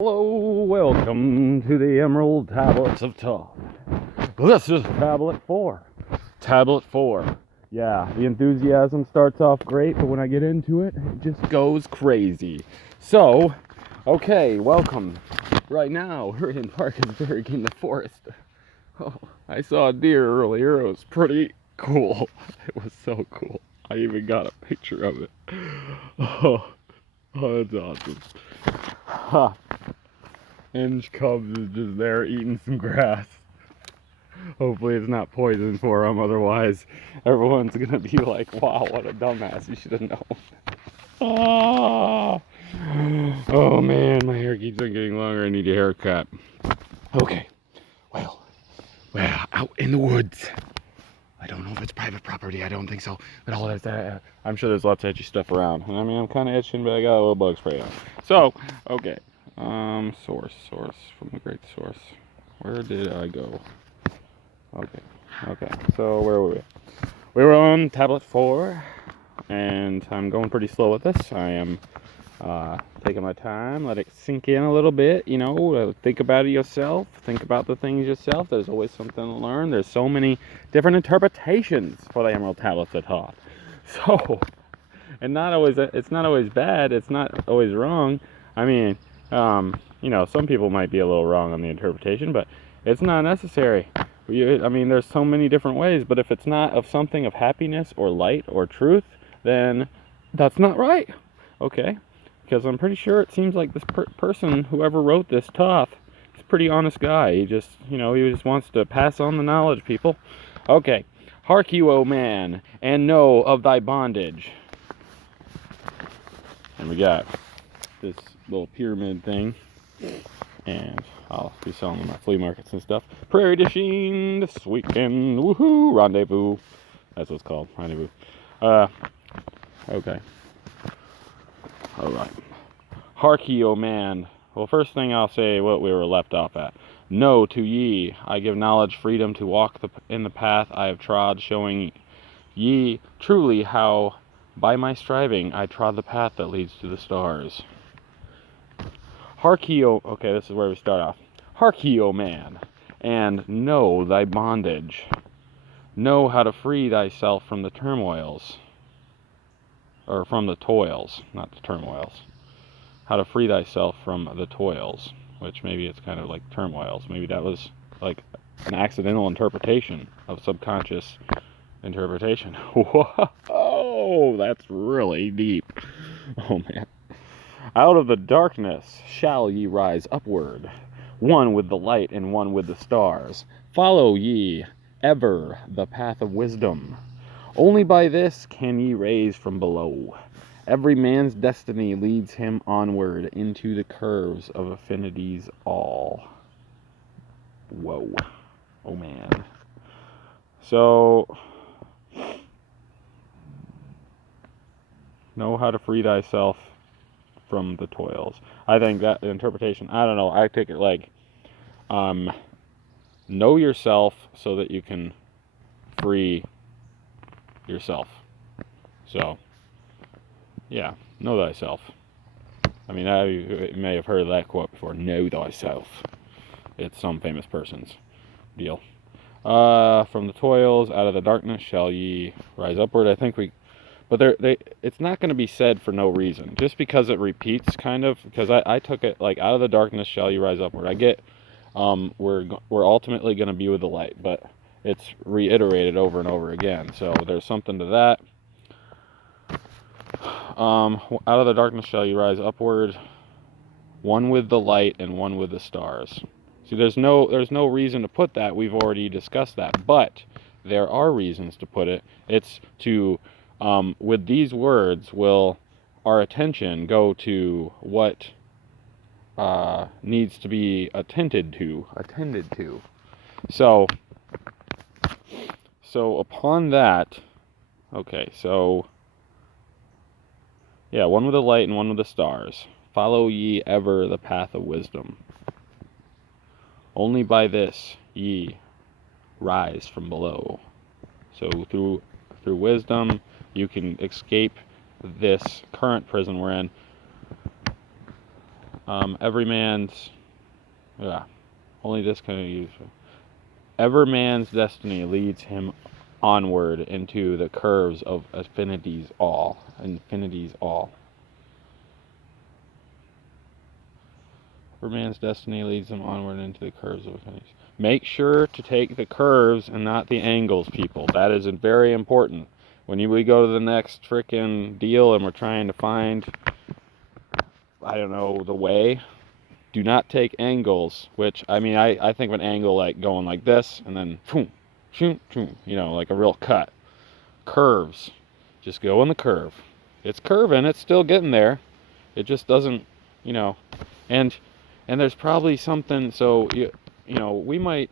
Hello, welcome to the Emerald Tablets of Thoth. This is Tablet 4. Tablet 4. Yeah, the enthusiasm starts off great, but when I get into it, it just goes crazy. So, okay, welcome. Right now, we're in Parkersburg in the forest. Oh, I saw a deer earlier. It was pretty cool. It was so cool. I even got a picture of it. Oh, that's awesome. Ha. Inch Cubs is just there eating some grass. Hopefully it's not poison for them, otherwise everyone's gonna be like, wow, what a dumbass, you should have known. Ah! Oh man, my hair keeps on getting longer, I need a haircut. Okay, well, out in the woods. I don't know if it's private property, I don't think so, but all that, I'm sure there's lots of itchy stuff around. I mean, I'm kind of itching, but I got a little bug spray on. So, okay. Source from the great source. Where did I go? Okay. So where were we? We were on tablet 4, and I'm going pretty slow with this. I am taking my time, let it sink in a little bit. You know, think about it yourself. Think about the things yourself. There's always something to learn. There's so many different interpretations for the Emerald Tablets of Thoth. So, and it's not always bad. It's not always wrong. I mean, you know, some people might be a little wrong on the interpretation, but it's not necessary. I mean, there's so many different ways, but if it's not of something of happiness or light or truth, then that's not right. Okay? Because I'm pretty sure it seems like this person, whoever wrote this, Thoth, is a pretty honest guy. He just, you know, he just wants to pass on the knowledge, people. Okay. Hark you, O man, and know of thy bondage. And we got this little pyramid thing, and I'll be selling them at flea markets and stuff. Prairie dishing this weekend, woohoo! Rendezvous, that's what it's called, rendezvous. Okay. All right. Hark ye, O man. Well, first thing I'll say what we were left off at. Know to ye, I give knowledge freedom to walk in the path I have trod, showing ye truly how by my striving I trod the path that leads to the stars. Hark ye, okay, this is where we start off. Hark ye, O man, and know thy bondage. Know how to free thyself from the turmoils. Or from the toils, not the turmoils. How to free thyself from the toils. Which maybe it's kind of like turmoils. Maybe that was like an accidental interpretation of subconscious interpretation. Whoa, that's really deep. Oh man. Out of the darkness shall ye rise upward, one with the light and one with the stars. Follow ye ever the path of wisdom. Only by this can ye raise from below. Every man's destiny leads him onward into the curves of affinities all. Whoa. Oh man. So, know how to free thyself from the toils. I think that interpretation, I don't know, I take it like, know yourself so that you can free yourself. So, yeah, know thyself. I mean, you may have heard that quote before, know thyself. It's some famous person's deal. From the toils, out of the darkness shall ye rise upward. I think but it's not going to be said for no reason. Just because it repeats, kind of, because I took it like, out of the darkness shall you rise upward. I get, we're ultimately going to be with the light, but it's reiterated over and over again. So there's something to that. Out of the darkness shall you rise upward, one with the light and one with the stars. See, there's no reason to put that. We've already discussed that, but there are reasons to put it. It's to with these words will our attention go to what needs to be attended to. So upon that, okay, so yeah, one with the light and one with the stars. Follow ye ever the path of wisdom. Only by this ye rise from below. So through wisdom, you can escape this current prison we're in. Every man's, yeah, only this kind of use. Every man's destiny leads him onward into the curves of infinity's all. Infinity's all. Every man's destiny leads him onward into the curves of infinity. Make sure to take the curves and not the angles, people. That is very important. When we go to the next frickin' deal and we're trying to find, I don't know, the way, do not take angles, which, I mean, I think of an angle like going like this, and then, boom, shoom, shoom, you know, like a real cut. Curves. Just go in the curve. It's curving, it's still getting there. It just doesn't, you know, and there's probably something, so, you know, we might,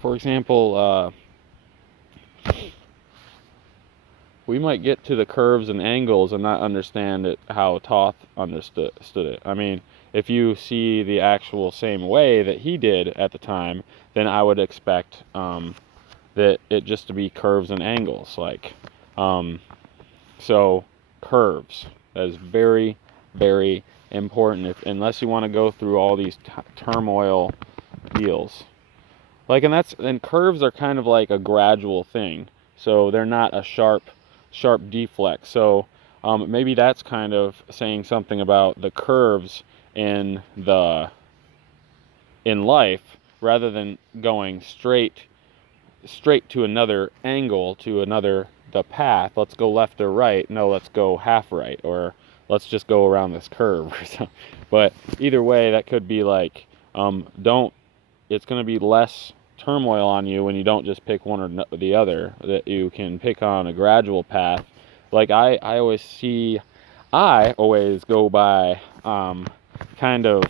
for example, we might get to the curves and angles and not understand it how Thoth understood it. I mean, if you see the actual same way that he did at the time, then I would expect that it just to be curves and angles. Like, so curves. That is very, very important. Unless you want to go through all these turmoil deals. Like, and curves are kind of like a gradual thing. So they're not a sharp deflect. So maybe that's kind of saying something about the curves in life, rather than going straight to another angle, to the path. Let's go left or right. No, let's go half right, or let's just go around this curve. But either way, that could be like, it's going to be less turmoil on you when you don't just pick one or the other, that you can pick on a gradual path. Like I always go by kind of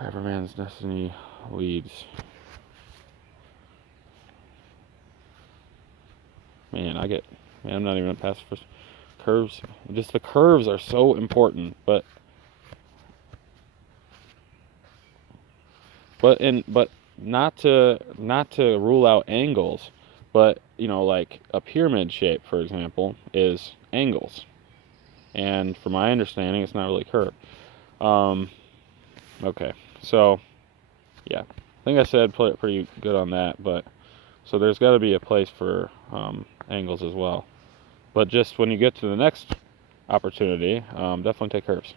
every man's destiny leads. Man, I'm not even past the first curves. Just the curves are so important, but not to rule out angles, but you know, like a pyramid shape, for example, is angles, and from my understanding, it's not really curved. Okay, so yeah, I think I said pretty good on that, but so there's got to be a place for angles as well. But just when you get to the next opportunity, definitely take curves.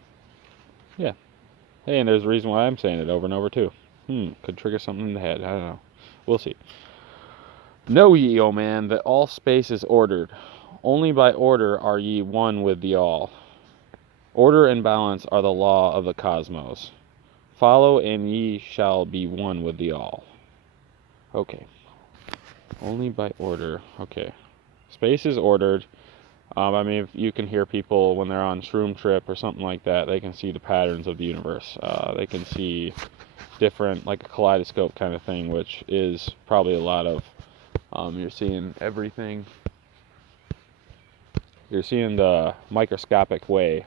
Yeah. Hey, and there's a reason why I'm saying it over and over too. Could trigger something in the head. I don't know. We'll see. Know ye, O man, that all space is ordered. Only by order are ye one with the all. Order and balance are the law of the cosmos. Follow, and ye shall be one with the all. Okay. Only by order. Okay. Space is ordered. I mean, if you can hear people when they're on shroom trip or something like that, they can see the patterns of the universe. They can see different, like a kaleidoscope kind of thing, which is probably a lot of, you're seeing everything. You're seeing the microscopic way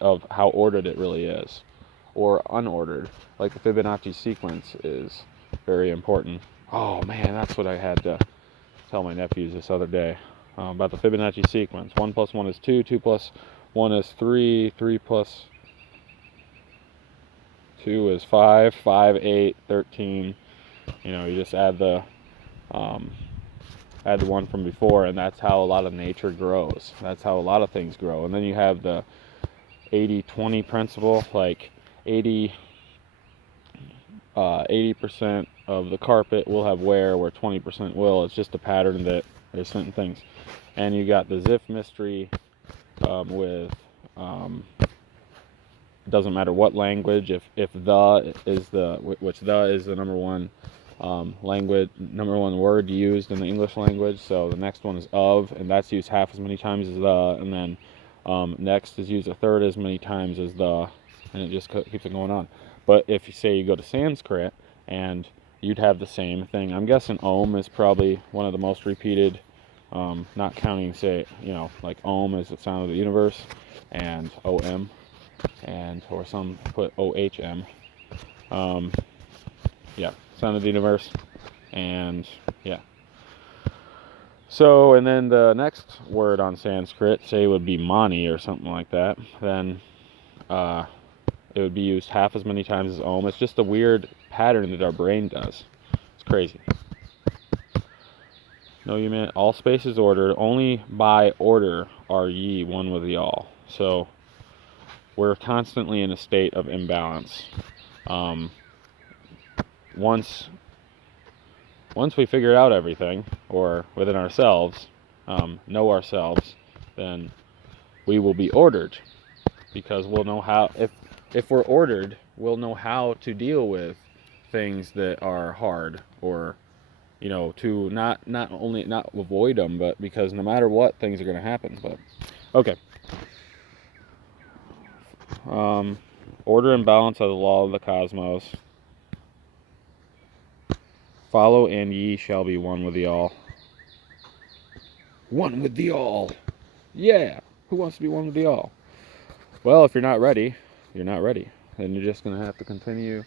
of how ordered it really is, or unordered. Like the Fibonacci sequence is very important. Oh man, that's what I had to tell my nephews this other day. About the Fibonacci sequence. 1 plus 1 is 2, 2 plus 1 is 3, 3 plus 2 is 5, 5, 8, 13. You know, you just add the one from before, and that's how a lot of nature grows. That's how a lot of things grow. And then you have the 80-20 principle, like 80% of the carpet will have wear, where 20% will. It's just a pattern that there's certain things. And you got the Ziff mystery with doesn't matter what language, if the is the number one number one word used in the English language, so the next one is of, and that's used half as many times as the, and then next is used a third as many times as the, and it just keeps it going on. But if you say you go to Sanskrit, and you'd have the same thing. I'm guessing Om is probably one of the most repeated, not counting, say, you know, like Om is the sound of the universe, and OM, and, or some put OHM. Yeah, sound of the universe, and yeah. So, and then the next word on Sanskrit, say, would be Mani or something like that. Then it would be used half as many times as ohm. It's just a weird pattern that our brain does. It's crazy. No, you meant all space is ordered. Only by order are ye one with the all. So we're constantly in a state of imbalance. Once we figure out everything, or within ourselves, know ourselves, then we will be ordered, because we'll know how. If we're ordered, we'll know how to deal with things that are hard, or to not only not avoid them, but because no matter what, things are going to happen. But okay. Order and balance are the law of the cosmos. Follow, and ye shall be one with the all. One with the all. Yeah. Who wants to be one with the all? Well, if you're not ready, you're not ready. Then you're just going to have to continue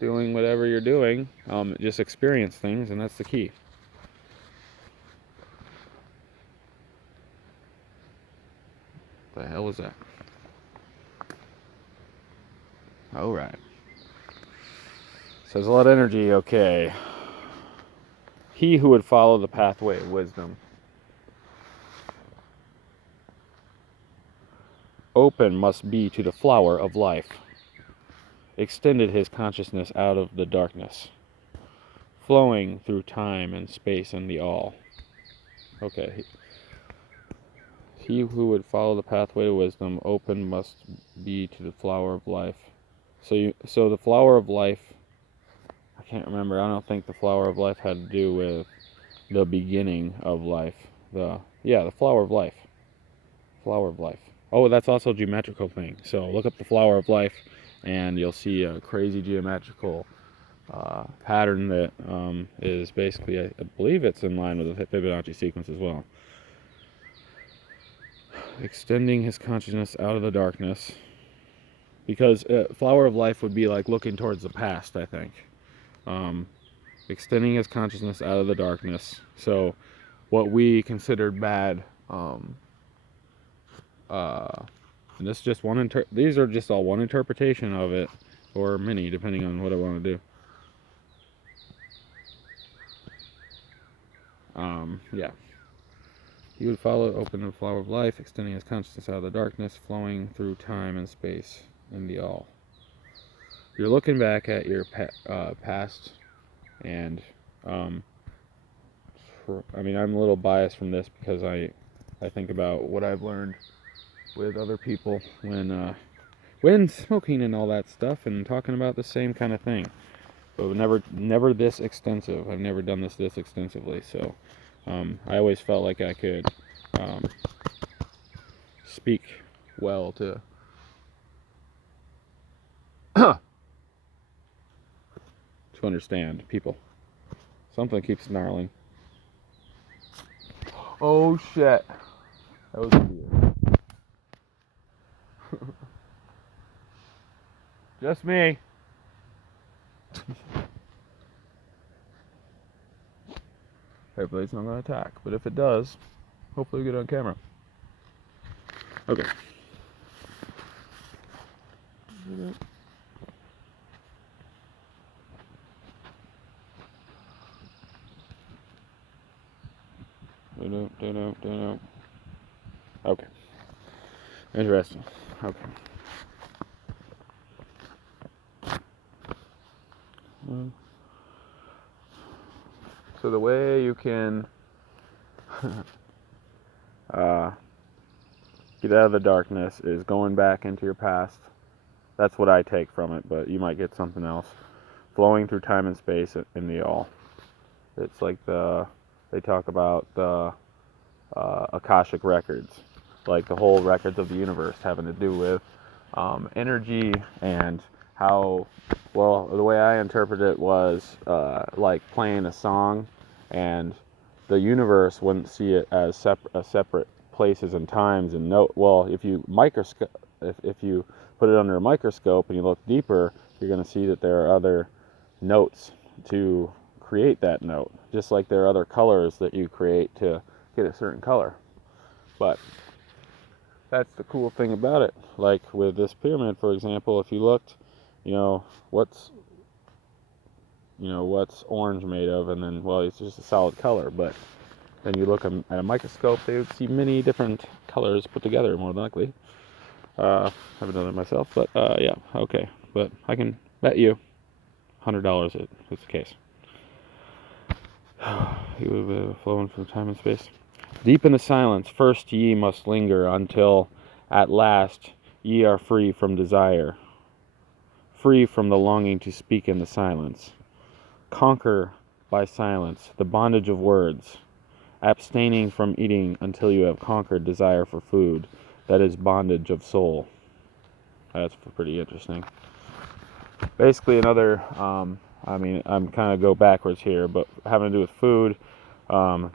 doing whatever you're doing. Just experience things, and that's the key. What the hell was that? All right. Says a lot of energy. Okay. He who would follow the pathway of wisdom. Open must be to the flower of life. Extended his consciousness out of the darkness. Flowing through time and space and the all. Okay. He who would follow the pathway to wisdom, open must be to the flower of life. So the flower of life, I can't remember. I don't think the flower of life had to do with the beginning of life. The flower of life. Flower of life. Oh, that's also a geometrical thing. So look up the flower of life, and you'll see a crazy geometrical pattern that is basically, I believe it's in line with the Fibonacci sequence as well. Extending his consciousness out of the darkness, because flower of life would be like looking towards the past, I think. Extending his consciousness out of the darkness. So what we considered bad, and this is just one these are just all one interpretation of it, or many, depending on what I want to do. Yeah. He would follow, open the flower of life, extending his consciousness out of the darkness, flowing through time and space in the all. You're looking back at your past, and I'm a little biased from this because I think about what I've learned with other people when smoking and all that stuff, and talking about the same kind of thing. But never this extensive. I've never done this extensively, so I always felt like I could speak well to to understand people. Something keeps snarling. Oh shit! That was weird. Just me. Hopefully it's not going to attack, but if it does, hopefully we get it on camera. Okay. Okay. Interesting. Okay. So the way you can get out of the darkness is going back into your past. That's what I take from it, but you might get something else. Flowing through time and space in the all. It's like they talk about the Akashic records, like the whole records of the universe having to do with energy, and how, well, the way I interpret it was like playing a song, and the universe wouldn't see it as separate places and times and if you if you put it under a microscope and you look deeper, you're going to see that there are other notes to create that note, just like there are other colors that you create to get a certain color. But that's the cool thing about it. Like with this pyramid, for example, if you looked, what's orange made of, and then, well, it's just a solid color, but then you look at a microscope, they would see many different colors put together, more than likely. Haven't done it myself, but yeah, okay. But I can bet you $100 it's the case. He would have flown from time and space. Deep in the silence, first ye must linger, until at last ye are free from desire, free from the longing to speak in the silence. Conquer by silence the bondage of words, abstaining from eating until you have conquered desire for food, that is bondage of soul. That's pretty interesting. Basically another, I'm kind of go backwards here, but having to do with food,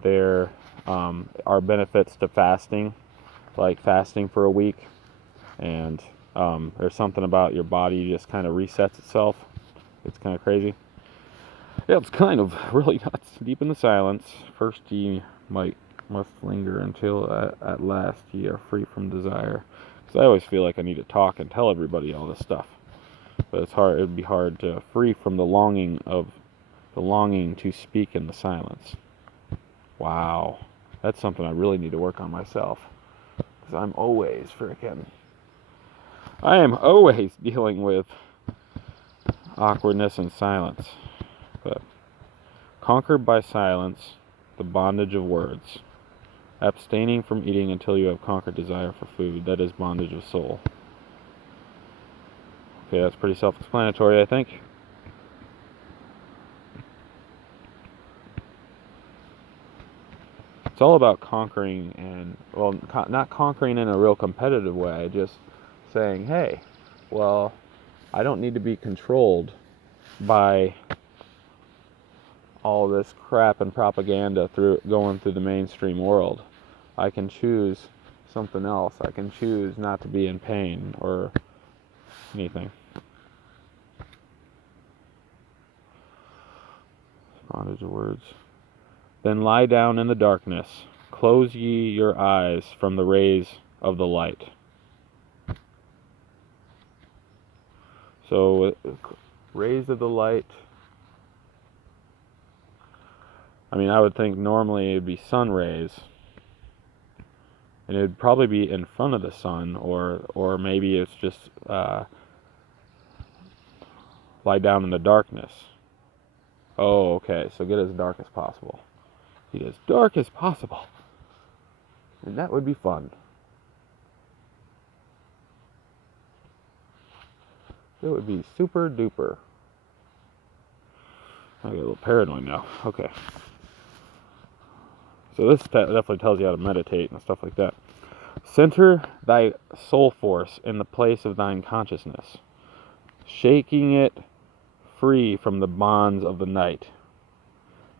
there are benefits to fasting, like fasting for a week, and there's something about your body just kind of resets itself. It's kind of crazy. Yeah, it's kind of really nuts. Deep in the silence, first ye must linger, until at last ye are free from desire. Because I always feel like I need to talk and tell everybody all this stuff, but it's hard. It'd be hard to free from the longing to speak in the silence. Wow, that's something I really need to work on myself, because I am always dealing with awkwardness and silence. But conquered by silence the bondage of words, abstaining from eating until you have conquered desire for food, that is bondage of soul. Okay, that's pretty self-explanatory, I think. It's all about conquering, and, well, not conquering in a real competitive way, just saying, hey, well, I don't need to be controlled by all this crap and propaganda going through the mainstream world. I can choose something else. I can choose not to be in pain or anything. Bondage of words. Then lie down in the darkness. Close ye your eyes from the rays of the light. So, rays of the light. I would think normally it'd be sun rays, and it'd probably be in front of the sun, or maybe it's just lie down in the darkness. Oh, okay, so get as dark as possible. Get as dark as possible. And that would be fun. It would be super duper. I get a little paranoid now. Okay. So this definitely tells you how to meditate and stuff like that. Center thy soul force in the place of thine consciousness, shaking it free from the bonds of the night.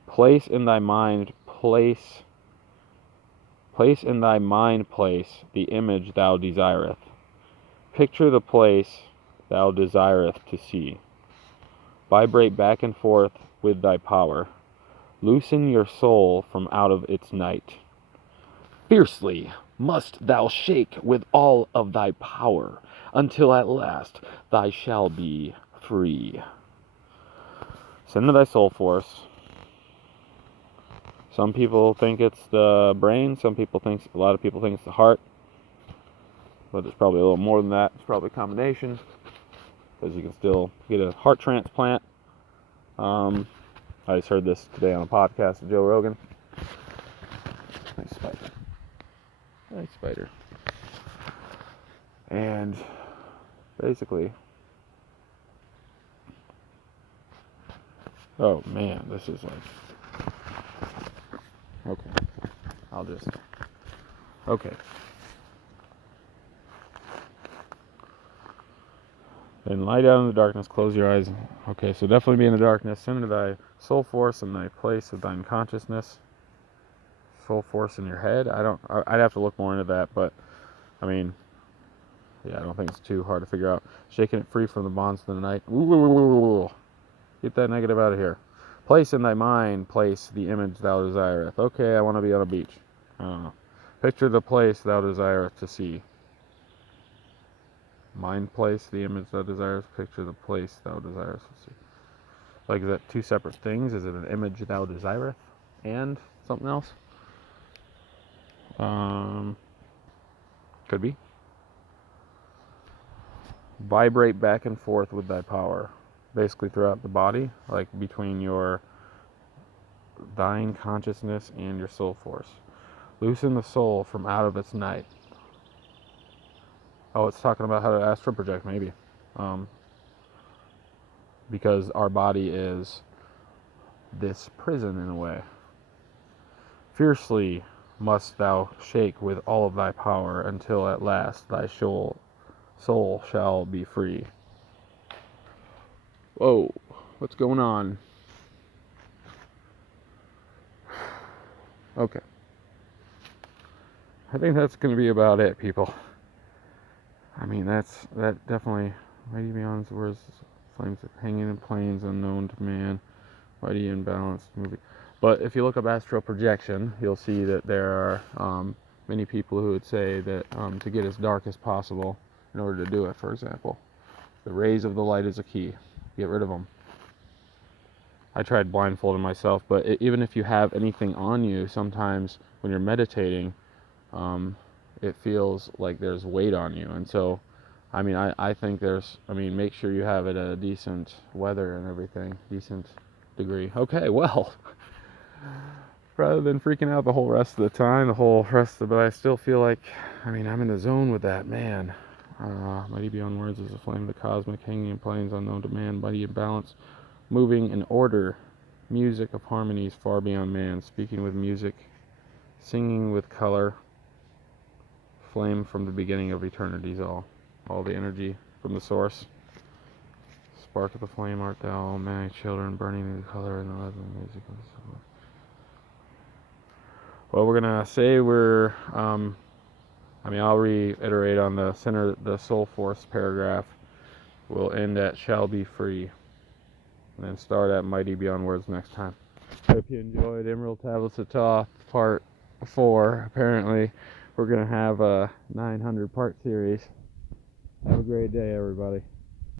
Place in thy mind place the image thou desireth. Picture the place thou desireth to see. Vibrate back and forth with thy power. Loosen your soul from out of its night. Fiercely must thou shake with all of thy power, until at last thou shalt be free. Center thy soul force. Some people think it's the brain. A lot of people think it's the heart. But it's probably a little more than that. It's probably a combination, because you can still get a heart transplant. I just heard this today on a podcast of Joe Rogan. Nice spider. And basically, oh man, this is like, okay. Then lie down in the darkness, close your eyes. Okay, so definitely be in the darkness. Center thy soul force in thy place of thine consciousness. Soul force in your head. I'd have to look more into that, but I don't think it's too hard to figure out. Shaking it free from the bonds of the night. Ooh. Get that negative out of here. Place in thy mind, place the image thou desireth. Okay, I want to be on a beach. I don't know. Picture the place thou desireth to see. Mind place the image thou desirest, picture the place thou desirest. Let's see. Like, is that two separate things? Is it an image thou desireth and something else? Could be. Vibrate back and forth with thy power. Basically throughout the body, like between your thine consciousness and your soul force. Loosen the soul from out of its night. Oh, it's talking about how to astral project, maybe. Because our body is this prison in a way. Fiercely must thou shake with all of thy power until at last thy soul shall be free. Whoa, what's going on? Okay. I think that's going to be about it, people. I mean, that definitely, mighty beyond the words, flames hanging in planes unknown to man, mighty imbalanced movie. But if you look up astral projection, you'll see that there are many people who would say that to get as dark as possible in order to do it, for example. The rays of the light is a key. Get rid of them. I tried blindfolding myself, but even if you have anything on you, sometimes when you're meditating, it feels like there's weight on you. And so, I mean, I think make sure you have it at a decent weather and everything, decent degree. Okay, well, rather than freaking out the whole rest of the time, but I still feel like, I'm in the zone with that, man. Mighty beyond words is a flame of the cosmic, hanging in planes unknown to man, mighty in balance, moving in order, music of harmonies far beyond man, speaking with music, singing with color, flame from the beginning of eternity's all the energy from the source. Spark of the flame art thou, many children burning the color and the love and music of the soul. Well, we're gonna say I'll reiterate on the center, the soul force paragraph. We'll end at shall be free, and then start at mighty beyond words next time. Hope you enjoyed Emerald Tablets of Thoth Part 4. Apparently, we're gonna have a 900 part series. Have a great day, everybody.